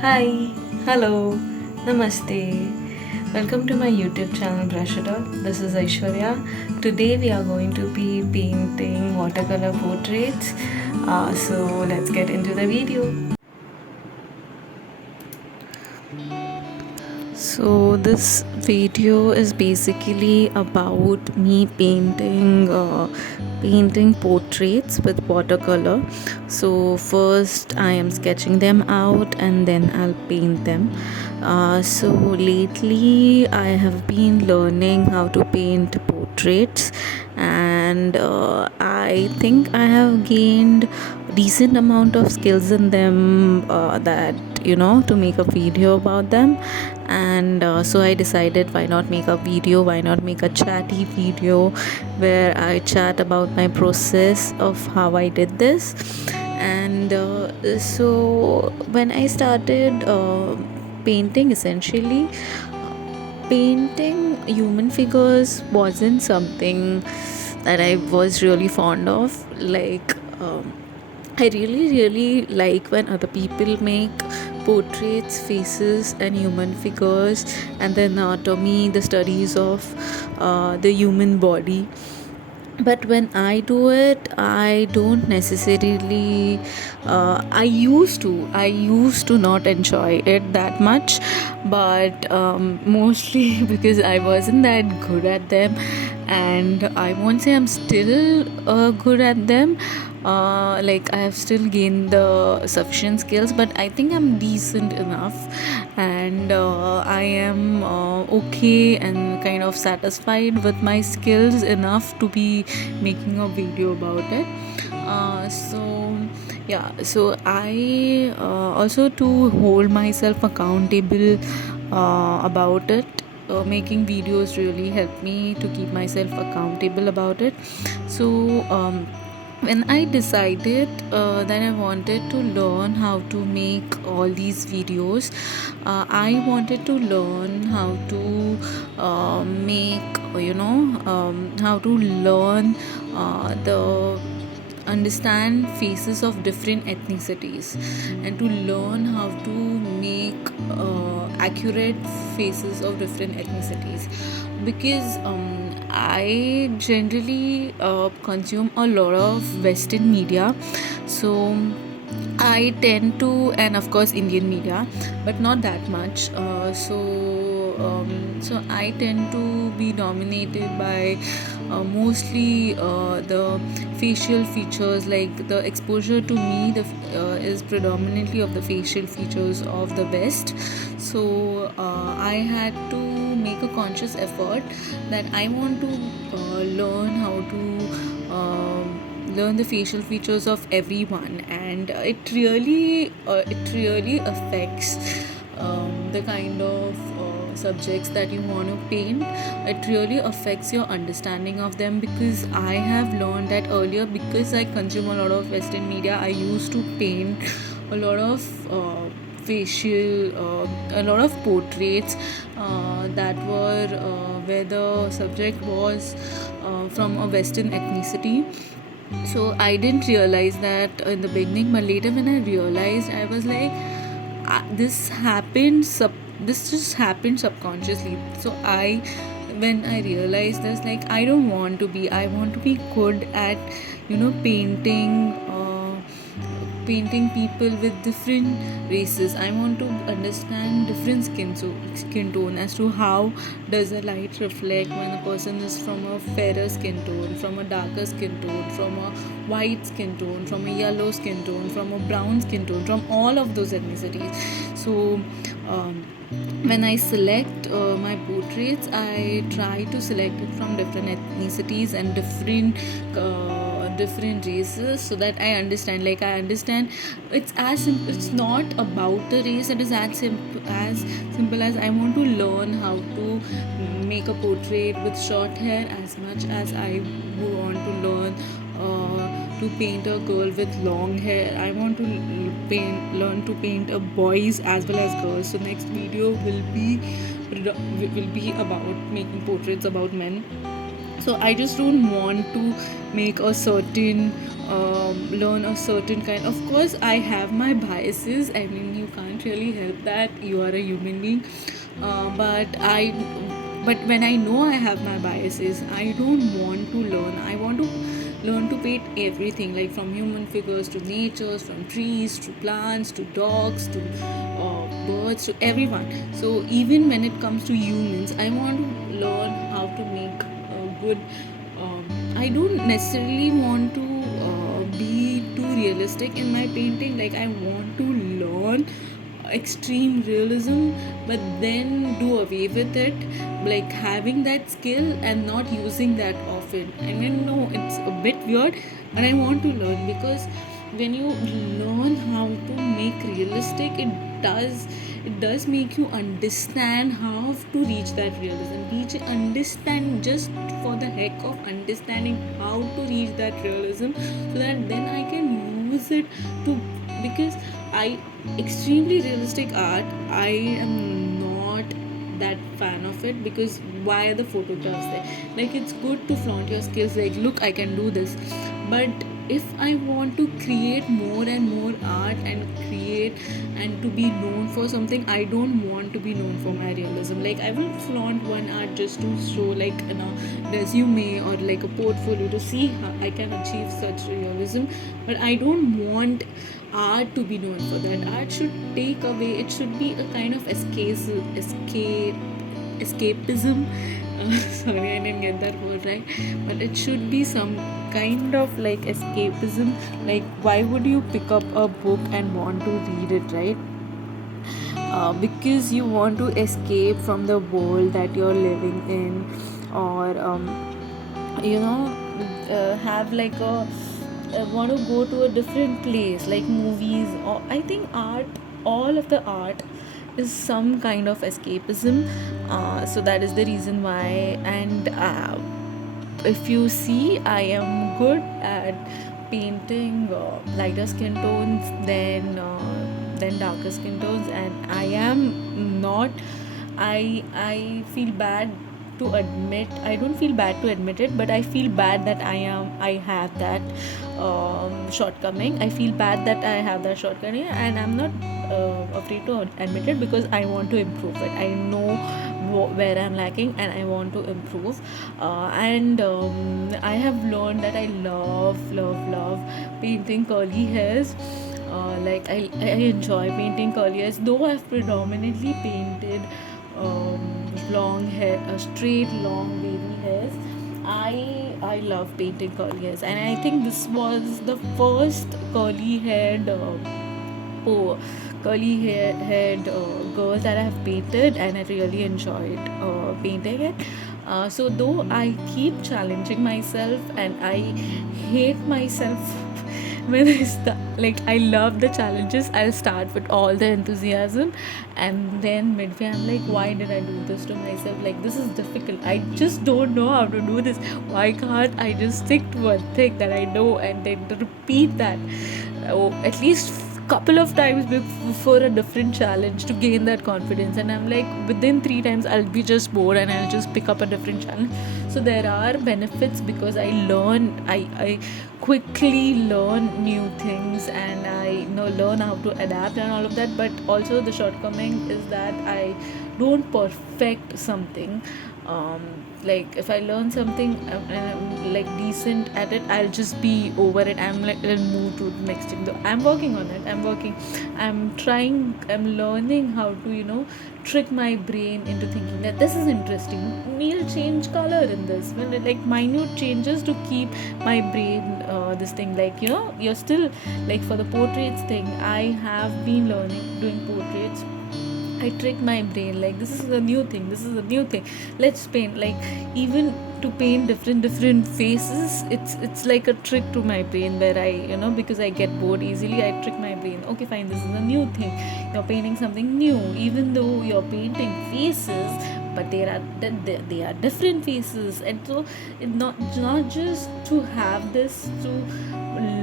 Hi, hello, namaste. Welcome to my YouTube channel Brush It Up. This is Aishwarya. Today we are going to be painting watercolor portraits. So let's get into the video. So this video is basically about me painting portraits with watercolor. So first I am sketching them out and then I'll paint them. So lately I have been learning how to paint portraits, and I think I have gained decent amount of skills in them, that to make a video about them. And so I decided, why not make a video, why not make a chatty video where I chat about my process of how I did this. And so when I started painting, essentially painting human figures wasn't something that I was really fond of. Like, I really like when other people make portraits, faces, and human figures, and the anatomy, the studies of the human body. But when I do it, I don't necessarily. I used to not enjoy it that much, but mostly because I wasn't that good at them, and I won't say I'm still good at them. Like, I have still gained the sufficient skills, but I think I'm decent enough, and I am okay and kind of satisfied with my skills enough to be making a video about it. So yeah, so I also, to hold myself accountable about it, making videos really helped me to keep myself accountable about it. So when I decided that I wanted to learn how to make all these videos, I wanted to learn how to make, how to learn the understand faces of different ethnicities, and to learn how to make accurate faces of different ethnicities, because I generally consume a lot of Western media. So I tend to, and of course Indian media, but not that much. So I tend to be dominated by mostly the facial features. Like, the exposure to me, is predominantly of the facial features of the West. So I had to make a conscious effort that I want to learn how to learn the facial features of everyone, and it really affects the kind of subjects that you want to paint. It really affects your understanding of them, because I have learned that earlier, because I consume a lot of Western media, I used to paint a lot of a lot of portraits that were where the subject was from a Western ethnicity. So I didn't realize that in the beginning, but later when I realized, I was like, this this just happened subconsciously. So when I realized this, like, I want to be good at painting painting people with different races. I want to understand different skin tone, as to how does the light reflect when a person is from a fairer skin tone, from a darker skin tone, from a white skin tone, from a yellow skin tone, from a brown skin tone, from all of those ethnicities. So um, when I select my portraits, I try to select it from different ethnicities and different races, so that I understand. Like, I understand, it's not about the race. It is as simple as I want to learn how to make a portrait with short hair, as much as I want to learn to paint a girl with long hair. I want to learn to paint a boys as well as girls. So next video will be about making portraits about men. So I just don't want to make a certain learn a certain kind. Of course, I have my biases. I mean, you can't really help that you are a human being. But when I know I have my biases, I don't want to learn. I want to learn to paint everything, like from human figures to natures, from trees to plants to dogs to birds to everyone. So even when it comes to humans, I want to learn how to make a good. I don't necessarily want to be too realistic in my painting. Like I want to learn extreme realism, but then do away with it, like having that skill and not using that often. I mean, no, it's a bit weird, but I want to learn, because when you learn how to make realistic, it does make you understand how to reach that realism, reach understand just for the heck of understanding how to reach that realism, so that then I can use it to, because I extremely realistic art, I am not that fan of it, because why are the photographs there? Like it's good to flaunt your skills, like look, I can do this, but if I want to create more and more art and create and to be known for something, I don't want to be known for my realism. Like I will flaunt one art just to show, like in a resume or like a portfolio, to see how I can achieve such realism, but I don't want art to be known for that. Art should take away, it should be a kind of escapism. Sorry, I didn't get that word right, but it should be some kind of like escapism. Like why would you pick up a book and want to read it, right? Because you want to escape from the world that you're living in, or you know have like a want to go to a different place, like movies, or I think art, all of the art is some kind of escapism. So that is the reason why. And if you see, I am good at painting lighter skin tones than darker skin tones, and I am not. I feel bad to admit. I don't feel bad to admit it, but I feel bad that I have that shortcoming. I feel bad that I have that shortcoming, and I'm not afraid to admit it, because I want to improve it. I know where I'm lacking, and I want to improve. And I have learned that I love painting curly hairs. I enjoy painting curly hairs, though I've predominantly painted long hair, straight long wavy hairs. I love painting curly hairs, and I think this was the first oh, curly haired girl that I have painted, and I really enjoyed painting it. So though I keep challenging myself, and I hate myself when I start, like I love the challenges. I'll start with all the enthusiasm, and then midway I'm like, why did I do this to myself? Like this is difficult. I just don't know how to do this. Why can't I just stick to one thing that I know and then repeat that? At least couple of times before a different challenge to gain that confidence. And I'm like, within 3 times I'll be just bored and I'll just pick up a different challenge. So there are benefits, because I quickly learn new things, and I learn how to adapt and all of that. But also the shortcoming is that I don't perfect something. um, like if I learn something and I'm like decent at it, I'll just be over it. I'm like, I'll move to the next thing. Though I'm working on it. I'm trying. I'm learning how to trick my brain into thinking that this is interesting. We'll change color in this. Well, like minute changes to keep my brain this thing. Like you're still like for the portraits thing. I have been learning doing portraits. I trick my brain like this is a new thing. This is a new thing. Let's paint. Like even to paint different faces, it's like a trick to my brain where I because I get bored easily. I trick my brain. Okay, fine. This is a new thing. You're painting something new, even though you're painting faces, but they are different faces. And so it's not just to have this to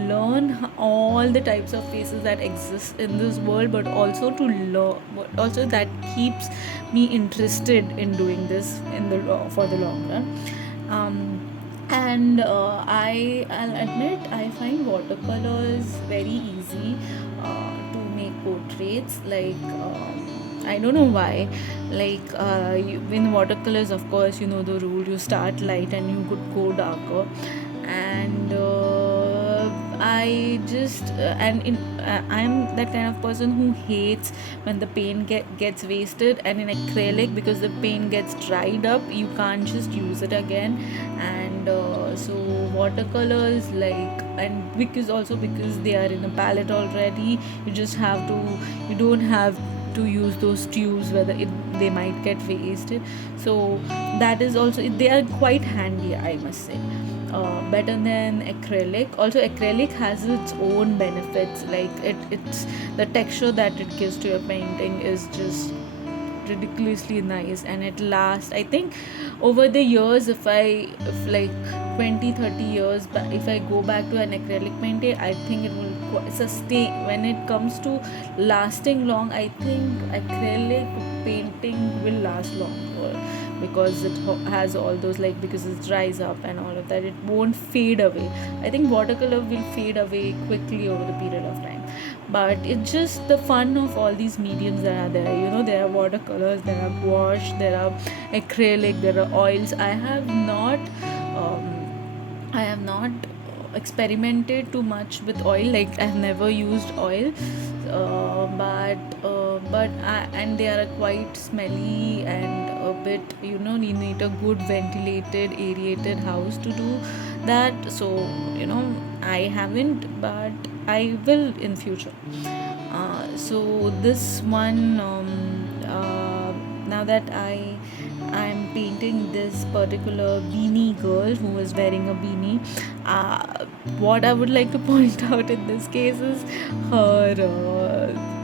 learn all the types of faces that exist in this world, but also to learn, also that keeps me interested in doing this in the for the long run. And I'll admit I find watercolors very easy to make portraits. Like I don't know why. Like in watercolors, of course, you know the rule. You start light and you could go darker. And I just and in I'm that kind of person who hates when the paint gets wasted. And in acrylic, because the paint gets dried up, you can't just use it again. And so watercolors, like, and because also because they are in a palette already, you just have to, you don't have to use those tubes whether they might get wasted. So that is also, they are quite handy, I must say. Better than acrylic. Also, acrylic has its own benefits. Like it's the texture that it gives to your painting is just ridiculously nice, and it lasts, I think, over the years. If like 20-30 years but if I go back to an acrylic painting, I think it will sustain. When it comes to lasting long, I think acrylic painting will last longer, because it has all those, like, because it dries up and all of that, it won't fade away. I think watercolor will fade away quickly over the period of time. But it's just the fun of all these mediums that are there. There are watercolors, there are gouache, there are acrylic, there are oils. I have not experimented too much with oil. Like, I've never used oil. And they are quite smelly and a bit, you need a good ventilated, aerated house to do that. So, I haven't, but I will in future. So this one, now that I'm painting this particular beanie girl who is wearing a beanie. What I would like to point out in this case is her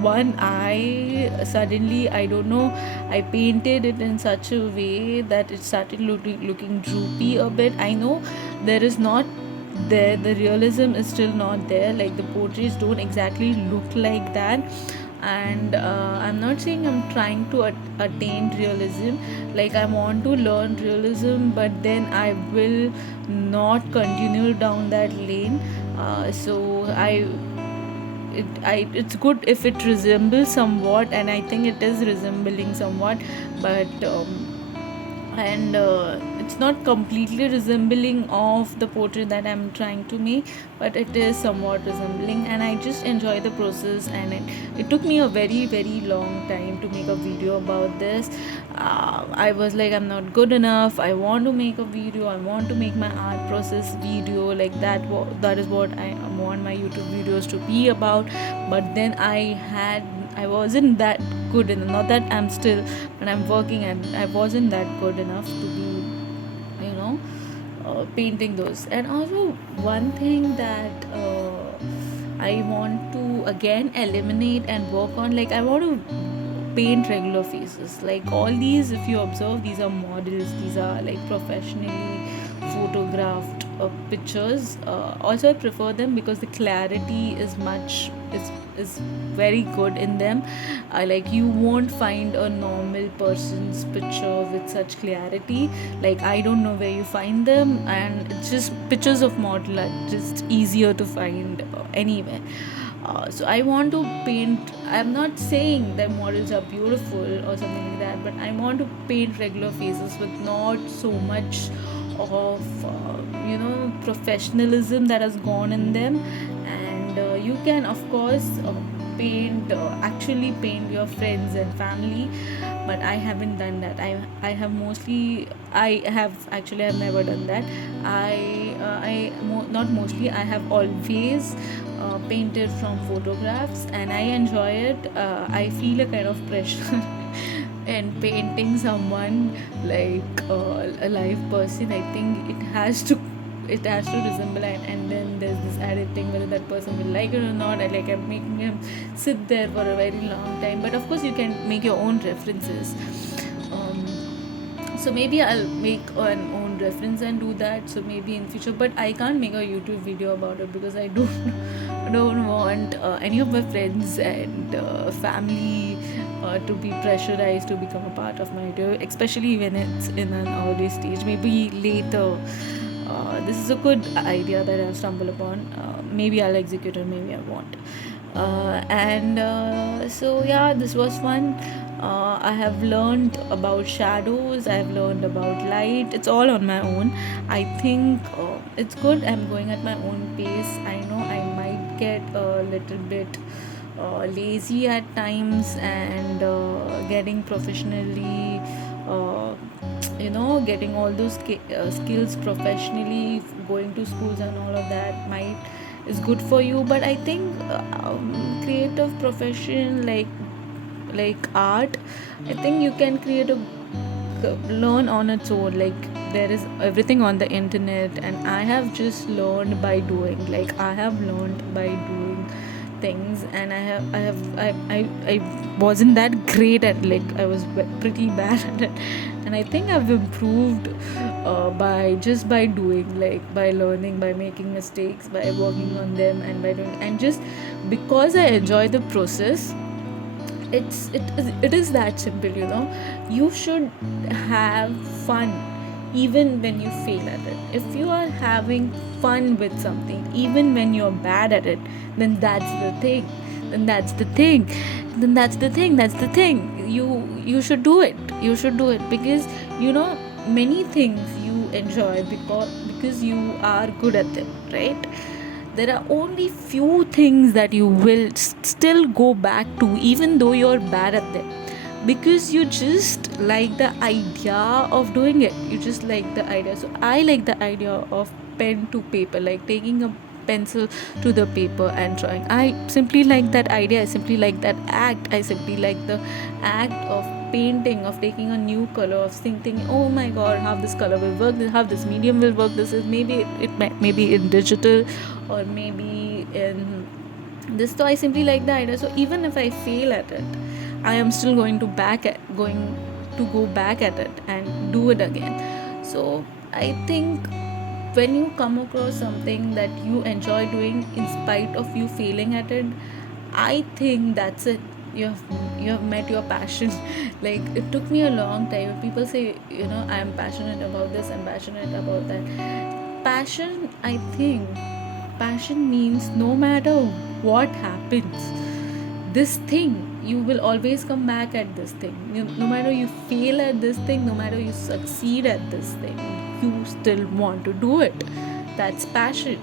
one eye. Suddenly, I don't know, I painted it in such a way that it started looking droopy a bit. I know there is not there, the realism is still not there. Like, the portraits don't exactly look like that. And I'm not saying I'm trying to attain realism. Like, I want to learn realism, but then I will not continue down that lane. So it's good if it resembles somewhat, and I think it is resembling somewhat. But and it's not completely resembling of the portrait that I'm trying to make, but it is somewhat resembling, and I just enjoy the process. And it took me a very, very long time to make a video about this. I was like, I'm not good enough, I want to make a video, I want to make my art process video like that. That is what I want my YouTube videos to be about. But then I wasn't that good enough. Not that I'm still, but I'm working, and I wasn't that good enough to be, painting those. And also, one thing that I want to again eliminate and work on, like, I want to paint regular faces. Like, all these, if you observe, these are models, these are like professionally photographed pictures. Also, I prefer them because the clarity is very good in them. Like, you won't find a normal person's picture with such clarity. Like, I don't know where you find them, and it's just pictures of model are just easier to find anywhere. So I want to paint. I'm not saying that models are beautiful or something like that, but I want to paint regular faces with not so much of professionalism that has gone in them. And you can, of course, actually paint your friends and family, but I haven't done that. I've never done that. Not mostly, I have always painted from photographs, and I enjoy it. I feel a kind of pressure and painting someone like a live person. I think it has to resemble, and then there's this added thing whether that person will like it or not. I'm making him sit there for a very long time. But of course, you can make your own references. um, so maybe I'll make an own reference and do that. So maybe in future, but I can't make a YouTube video about it because I don't want any of my friends and family to be pressurized to become a part of my video, especially when it's in an early stage. Maybe later. This is a good idea that I've stumbled upon. Maybe I'll execute it, maybe I won't. And so yeah, this was fun. I have learned about shadows, I have learned about light. It's all on my own. I think it's good. I'm going at my own pace. I know I might get a little bit lazy at times, and getting professionally, uh, getting all those skills professionally, going to schools and all of that might is good for you. But I think creative profession like art, I think you can learn on its own. Like, there is everything on the internet, and I have just learned by doing. Like, I have learned by doing things, and I wasn't that great at, like, I was pretty bad at it. And I think I've improved by doing, like by learning, by making mistakes, by working on them, and by doing, and just because I enjoy the process. It is that simple. You should have fun even when you fail at it. If you are having fun with something even when you're bad at it, then that's the thing. Then that's the thing you should do it. Because many things you enjoy because you are good at them, right? There are only few things that you will still go back to even though you're bad at them, because you just like the idea of doing it. You just like the idea. So I like the idea of pen to paper, like taking a pencil to the paper and drawing. I simply like that idea. I simply like that act. I simply like the act of painting, of taking a new color, of thinking, oh my god, how this color will work, how this medium will work. This is maybe maybe in digital, or maybe in this. So I simply like the idea. So even if I fail at it, I am still going to go back at it and do it again. So I think when you come across something that you enjoy doing in spite of you failing at it, I think that's it. You have met your passion. Like, it took me a long time. People say, I am passionate about this, I'm passionate about that. Passion means no matter what happens, this thing, you will always come back at this thing. No matter you fail at this thing, no matter you succeed at this thing, you still want to do it. That's passion.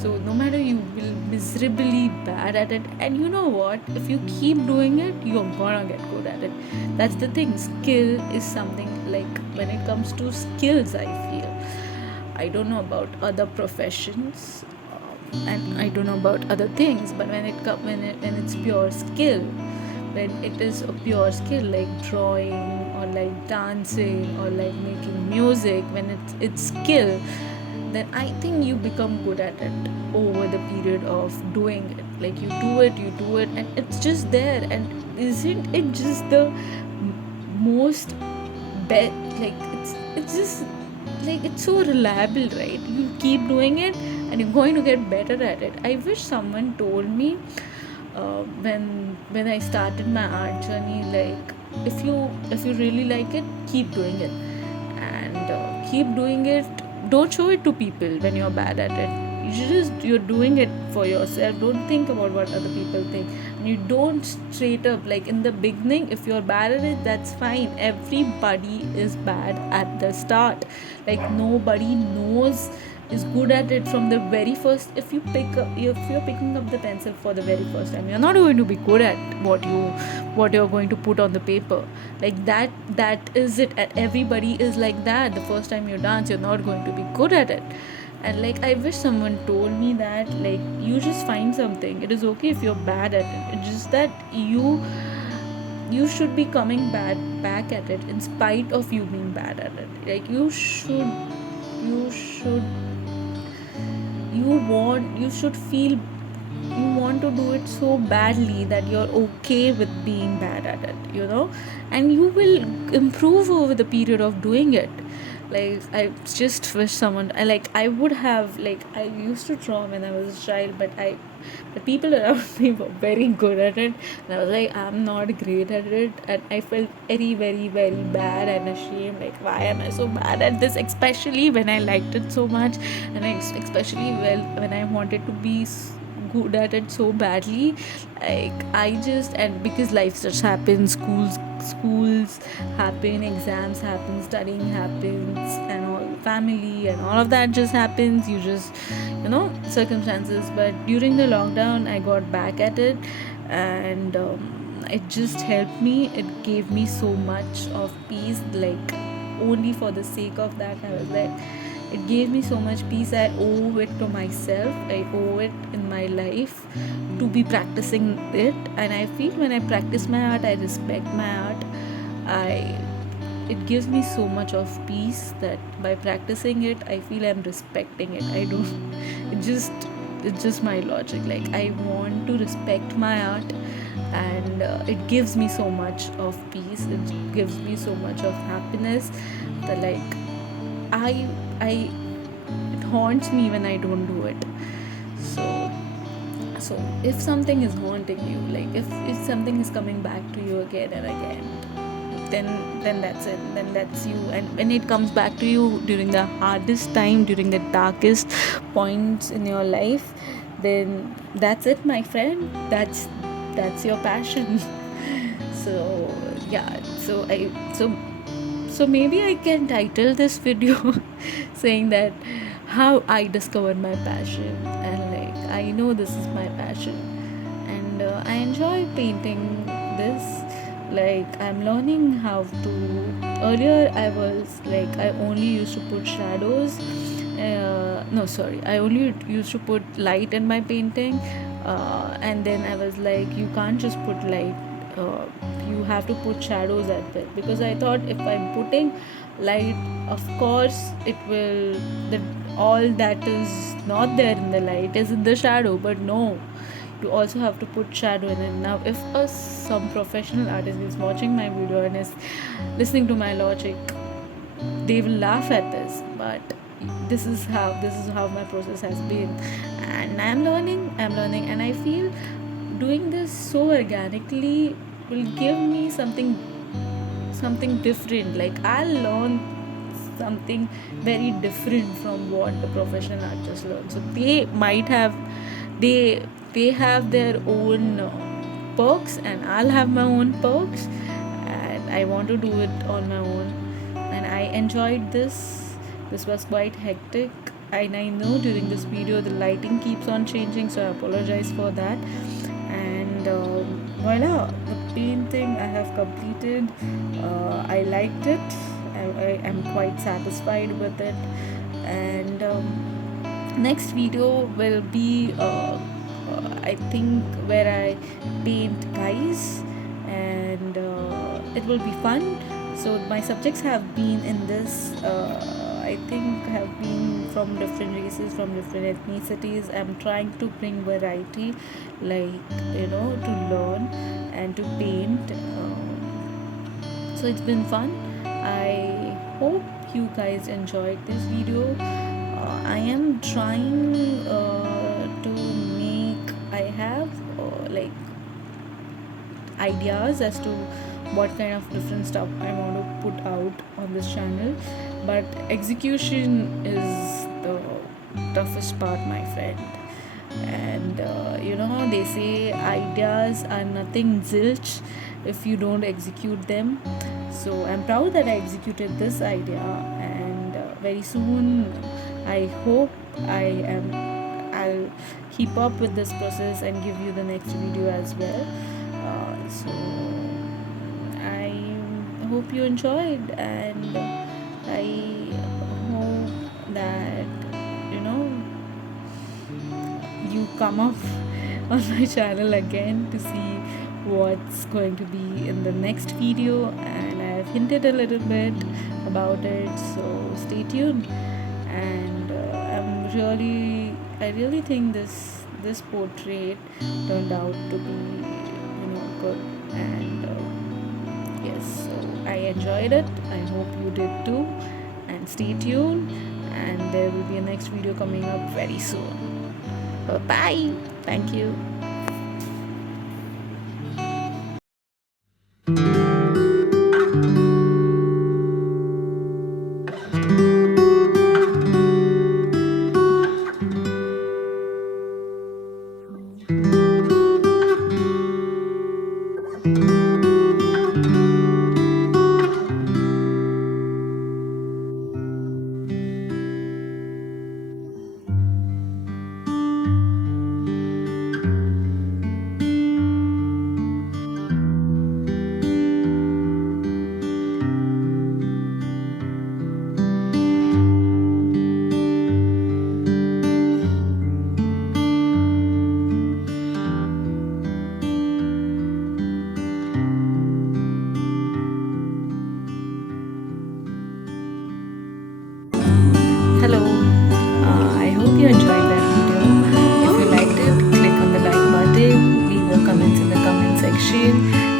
So no matter you will miserably bad at it, and you know what, if you keep doing it, you're gonna get good at it. That's the thing. Skill is something, like, when it comes to skills, I feel, I don't know about other professions, and I don't know about other things, but when it's pure skill, when it is a pure skill, like drawing or like dancing or like making music, when it's skill, then I think you become good at it over the period of doing it. Like, you do it, and it's just there. And isn't it just the most bet like it's just like, it's so reliable, right? You keep doing it and you're going to get better at it. I wish someone told me when I started my art journey, like, if you really like it, keep doing it, and keep doing it. Don't show it to people when you're bad at it. You're doing it for yourself. Don't think about what other people think. And you don't straight up, like, in the beginning, if you're bad at it, that's fine. Everybody is bad at the start. Like, nobody knows is good at it from the very first. If you're picking up the pencil for the very first time, you're not going to be good at what you're going to put on the paper. Like, that is it. And everybody is like that. The first time you dance, you're not going to be good at it. And, like, I wish someone told me that, like, you just find something. It is okay if you're bad at it. It's just that you should be coming back at it in spite of you being bad at it. Like, you should you should feel you want to do it so badly that you're okay with being bad at it. And you will improve over the period of doing it. Like, I just wish someone, I would have, like, I used to draw when I was a child, but the people around me were very good at it, and I was like, I'm not great at it, and I felt very, very, very bad and ashamed. Like, why am I so bad at this, especially when I liked it so much, and especially when I wanted to good at it so badly. Like I just, and because life just happens, schools happen, exams happen, studying happens, and all, family and all of that just happens. You just, circumstances. But during the lockdown, I got back at it, and it just helped me. It gave me so much of peace, like only for the sake of that I was like, it gave me so much peace. I owe it to myself, I owe it in my life to be practicing it. And I feel when I practice my art, I respect my art. I It gives me so much of peace that by practicing it, I feel I'm respecting it. I don't it just it's just my logic. Like I want to respect my art, and it gives me so much of peace. It gives me so much of happiness that, like, I it haunts me when I don't do it. So so if something is haunting you, like if something is coming back to you again and again, then that's it, then that's you. And when it comes back to you during the hardest time, during the darkest points in your life, then that's it, my friend. That's your passion. So yeah, so maybe I can title this video saying that how I discovered my passion, and like I know this is my passion, and I enjoy painting this. Like I'm learning how to. Earlier I was like, I only used to put shadows. No, sorry, I only used to put light in my painting, and then I was like, you can't just put light. You have to put shadows at it, because I thought if I'm putting light, of course it will, the all that is not there in the light is in the shadow. But no, you also have to put shadow in it. Now if some professional artist is watching my video and is listening to my logic, they will laugh at this, but this is how my process has been. And I'm learning, and I feel doing this so organically will give me something different. Like I'll learn something very different from what the professional artists learn. So they they have their own perks, and I'll have my own perks, and I want to do it on my own. And I enjoyed this. This was quite hectic, and I know during this video the lighting keeps on changing, so I apologize for that. And voila, the painting I have completed. I liked it. I am quite satisfied with it. And next video will be I think where I paint guys, and it will be fun. So my subjects have been in this, I think have been from different races, from different ethnicities. I'm trying to bring variety, like, to learn and to paint. So it's been fun. I hope you guys enjoyed this video. I am trying to make, I have like ideas as to what kind of different stuff I want to put out on this channel, but execution is the toughest part, my friend. And they say ideas are nothing zilch if you don't execute them. So I'm proud that I executed this idea, and very soon I hope I'll keep up with this process and give you the next video as well. So I hope you enjoyed, and I hope that you come up on my channel again to see what's going to be in the next video. And I've hinted a little bit about it, so stay tuned. And I really think this portrait turned out to be good. And yes, so I enjoyed it. I hope you did too. And stay tuned, and there will be a next video coming up very soon. Bye. Thank you.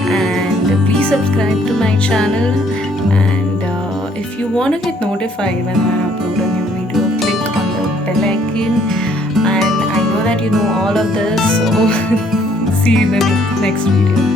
and please subscribe to my channel. And if you want to get notified when I upload a new video, click on the bell icon. And I know that you know all of this, so see you in the next video.